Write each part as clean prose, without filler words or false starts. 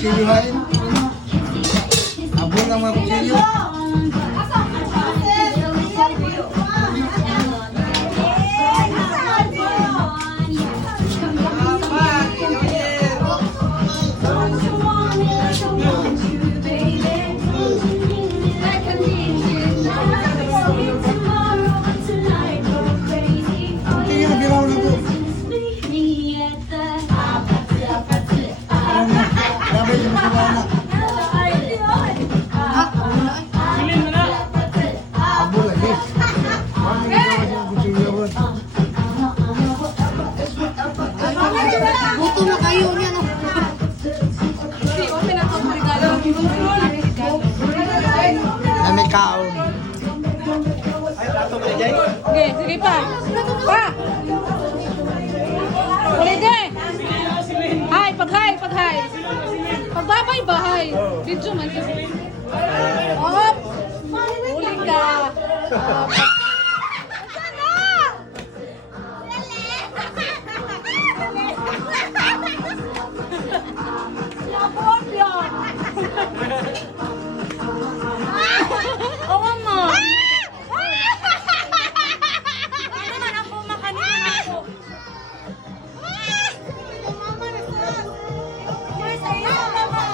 kutsilyuhain. Abot ng mga kutsilyo. Buto na kayo niya, no? May kaon. Okay, sige pa. Pa! Pwede! Hay, paghay, paghay. Pagbabay ba, hay? Video man kasi. Op! Uli ka. Oo mo. Ano man ako makanin ako. Mama na sa. Yes, ayaw mama.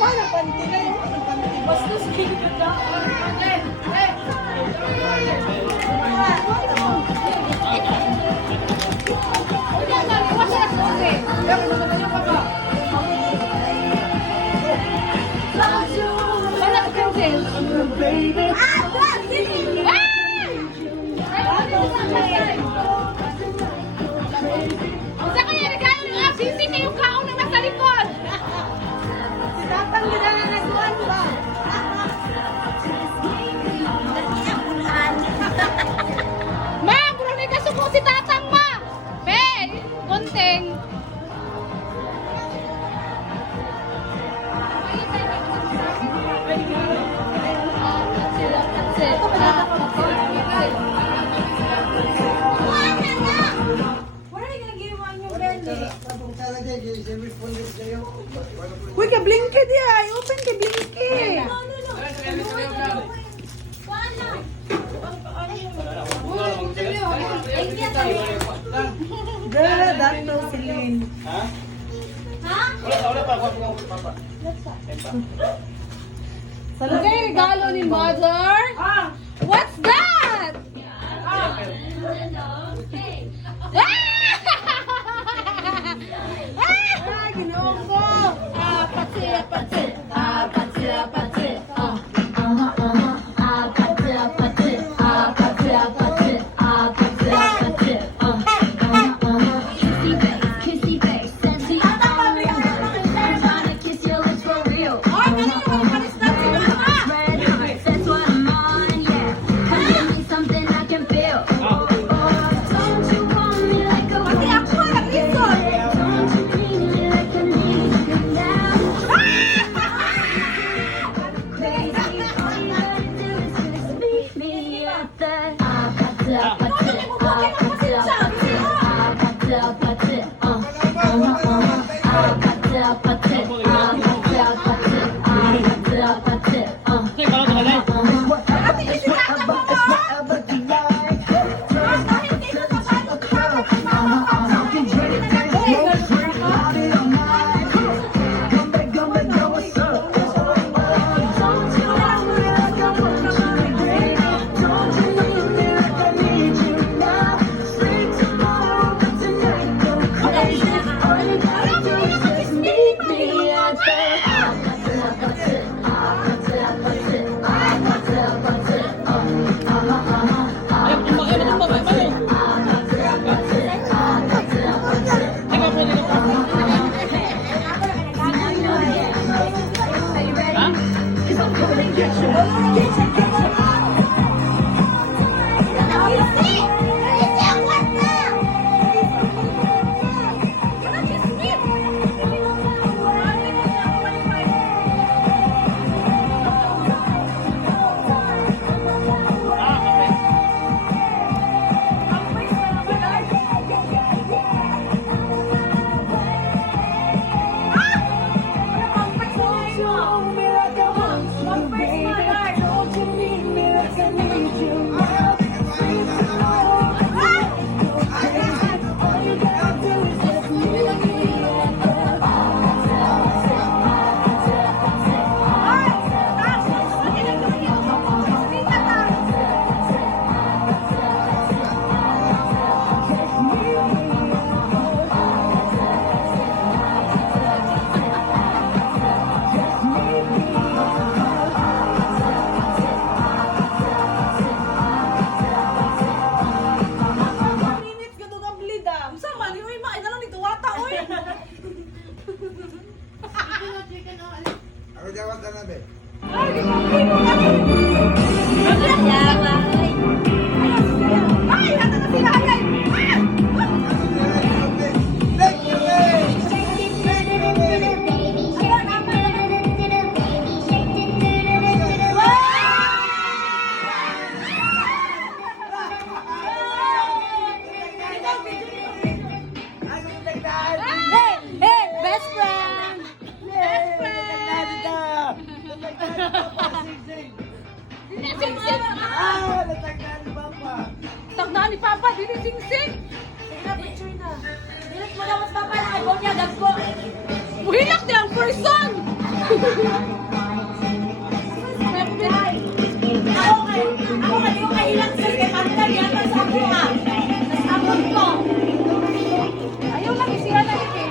Wala panty na yun. Basta sige ka. Sa kaya regalo ng absisi kayong kaon na nasa likod. Tatang gila na nagkuhan ba? Ma, puro may kasuko si tatang ma. Be, konting. Uy, ka-blinky di ay. Open ka-blinky. Girl, that's no Celine. Okay, regalo ni mother. What's that? Sing-sing. Tagdaan ni Papa, dili sing-sing. Dilit mo dapat papa na kay Bonya dagko. Muhilak niya ang person. Ako kay yung kahilang sir kay Pantay yata sa ako nga. Nas abot ko. Ayaw lang isira na yun eh.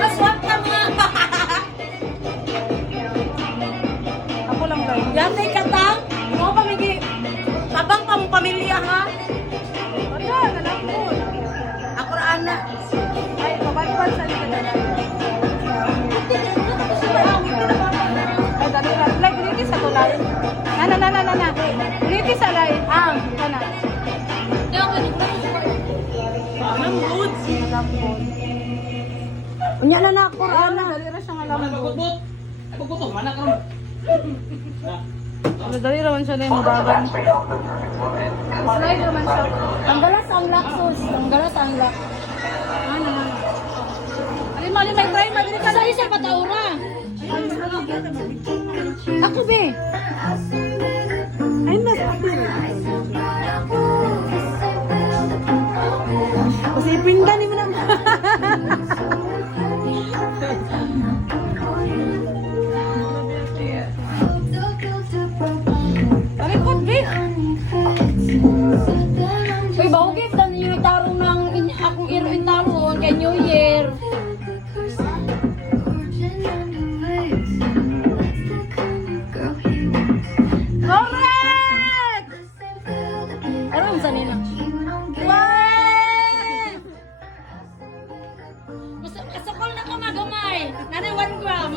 Maswap ka mga. Ako lang guys. Yatay katang. Mo pamigi. Tabang pa mo pamilya ha. Wala, nalang mo. Ako ra ana. Ay, kabay-bay sa likod na lang. Ay, dali lang. Like, ulitin sa tulay. Na. Ulitin sa lay. Kana. Anong good? Unya na na ako ra ana. Dali ra siya nga lang. Dali raman siya na yung mabagan. Slide raman siya. Tanggalas ang laksos. Tanggalas ang lak. Mali may try, madali ka Sa isa pataura. Ako be. Ay, mas ako. Kasi ipinda ni mo na. Talikod, Vic. Uy, bahugit dan yung itarong ng akong itarong kay New Year. Correct! Aram sa nila. Kasakol na ka magamay. Nanay 1 gram.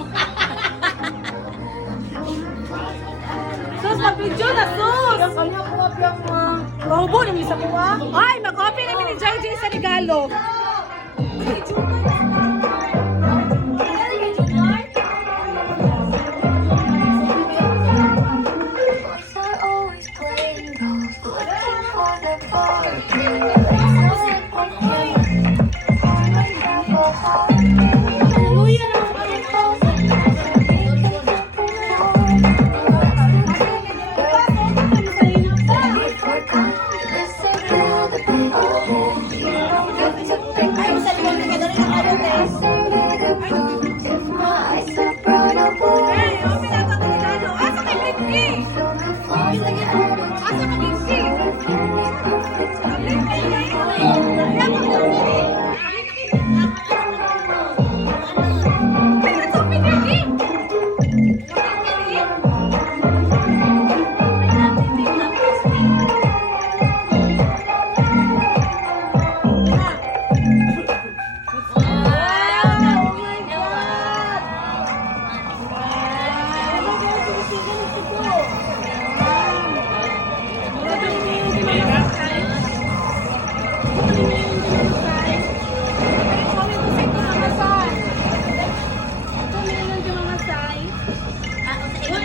Sus, mag-video na, sus! Kanya po apyak ma. Robo, namin sa kuha. Ay, mag-open namin ni JJ sa regalo. Hey, open na ito regalo. Asa kay Blinky? Asa ka Blinky?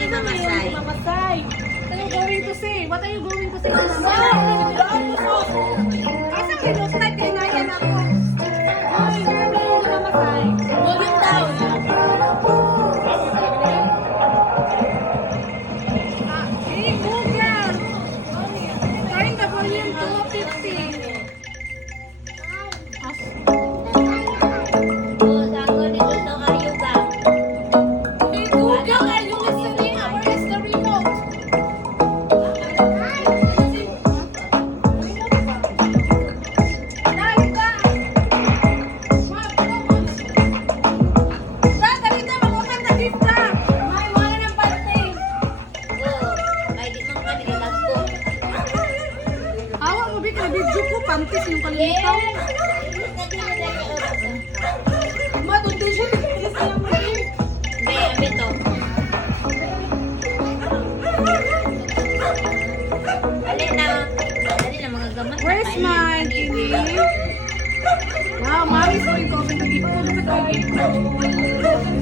Mamasay. What are you going to say? What are you going to say? Asa kay Rose Light kay Nayan ako? Ay, grabe yung mamasay. Volume down. Hey, Google! Turn the volume to 50. Hey, Google! Ayun is the remote. Where is the remote? Dalita! Dalita, mag-open na dito! May wala ng pante. Awa mo, Vic, na-video ko. Pantis yung kalitaw. Matundin siya. Tigilis na lang mo. Where's my Kimi? Wow, Mami's going to open the gift. Look at the gift.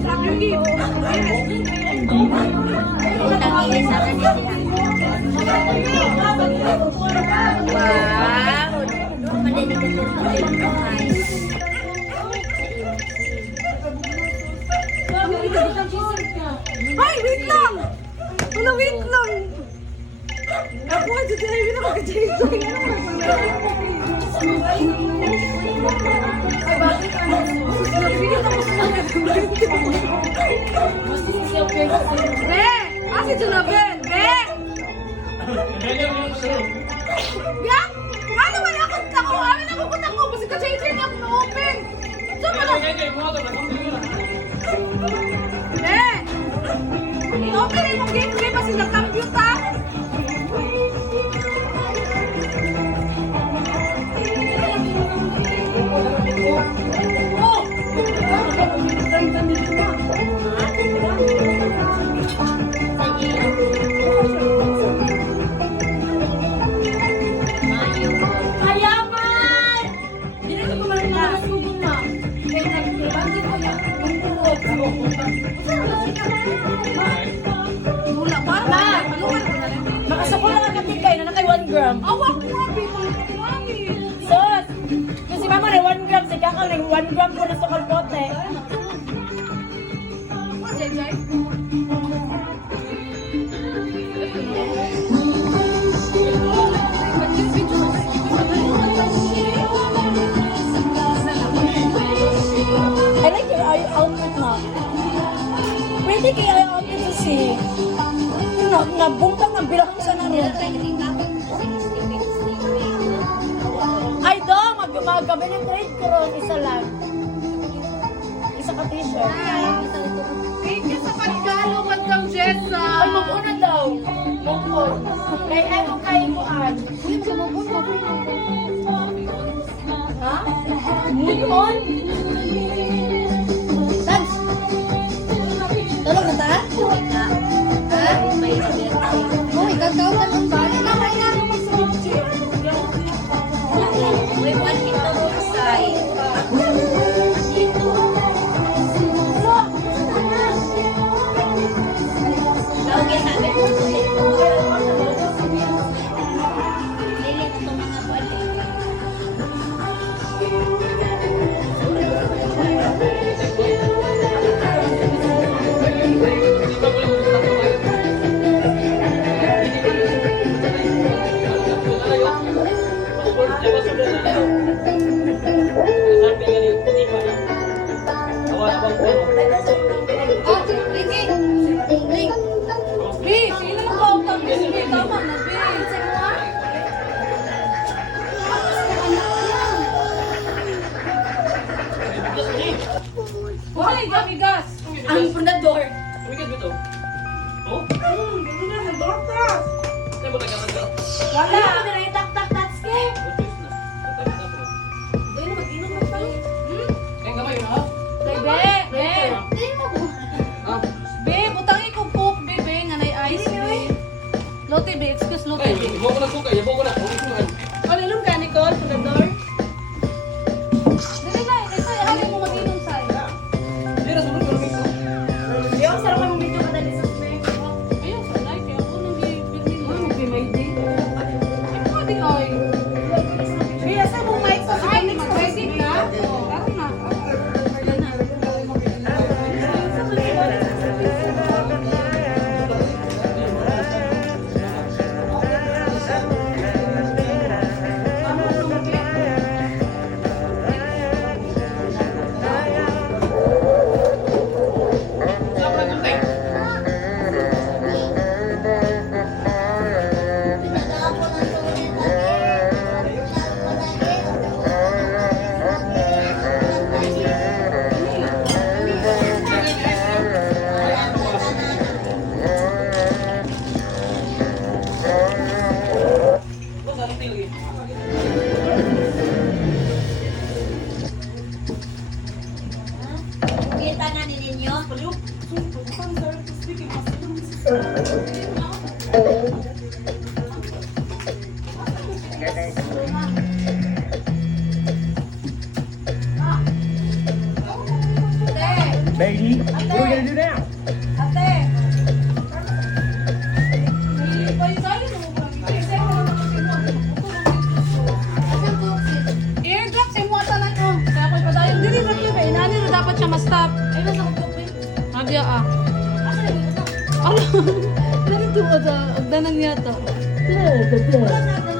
Wrap your gift. Ay, wait lang! Wala, wait lang! Nakuha dyan din ay pinapag-jason. Ay, bakit ano? Nagbigyan ako sa mga Be! Kasi Junabel! Be! Yan! Ano ba yung akong ako? Amin ako kung ako. Kasi ka-jason niya ako na-open. Saan ba na? Be! I-open na yung game game kasi nag-compute ha. Mayaman! Dili ko kumain na sa subong ma. Kaya nag-ibangin ko niya. Wala, parang malukan ko na rin. Makasako lang ang katigay na nakay 1 gram. Awak ko nga, people. Marami. Sos! Kasi mama na 1 gram, si kakal na 1 gram ko na sa kalpote. Ano, Jay? I like your eye outfit ma. Pwede kaya eye outfit to see. Nabumpang ng bilakang sa namin. Ay do, magkagabi ng trade ko ron, isa lang. Isa ka t-shirt. Thank you sa pagkalo, Madam Jessa. Ay, mag-una daw. Mag-on. Kay ano kayo mo an? Uy, mag-move on. Ha? Mood on? Dance! Tulog na ta? Ha? Oh, ikagaw na ng bali. Nakay na ako mag-sumchi. Uy, one ito mo side. Lawagyan natin. Lilit ito mga bali. Oh, Ricky. Link. B, sino mo ba utang? B, tama na, B. Hoy, gamigas. Ang pundador. Wala. Kami na itak-tak-tak skip. Dahil na mag-inom na tayo. Day, be, be. Be, butangin ko coke, be, be, nga na ice, be. Lote, be, excuse, lote, be. Ano nung ka, Nicole, to the door? Dili na, ito, halin mo mag-inom sa'yo. Yung sarap kami medyo madali sa snack. Ayun, sa life, eh, ako nang bibili mo. Mag-bimay din. Ay, pwede, ay. Kaya sa mong mic sa Ay, mag-basic na? Tara na. Ayan na. Kita na ninyo. Baby, what are we gonna do now? Airdrop sa mo sa nato. Kaya ko padayon diri ra kay inani na dapat siya ma-stop. Ay na sa kopi. Agya ah. Ano? Dito ada agdanan yata. Wala na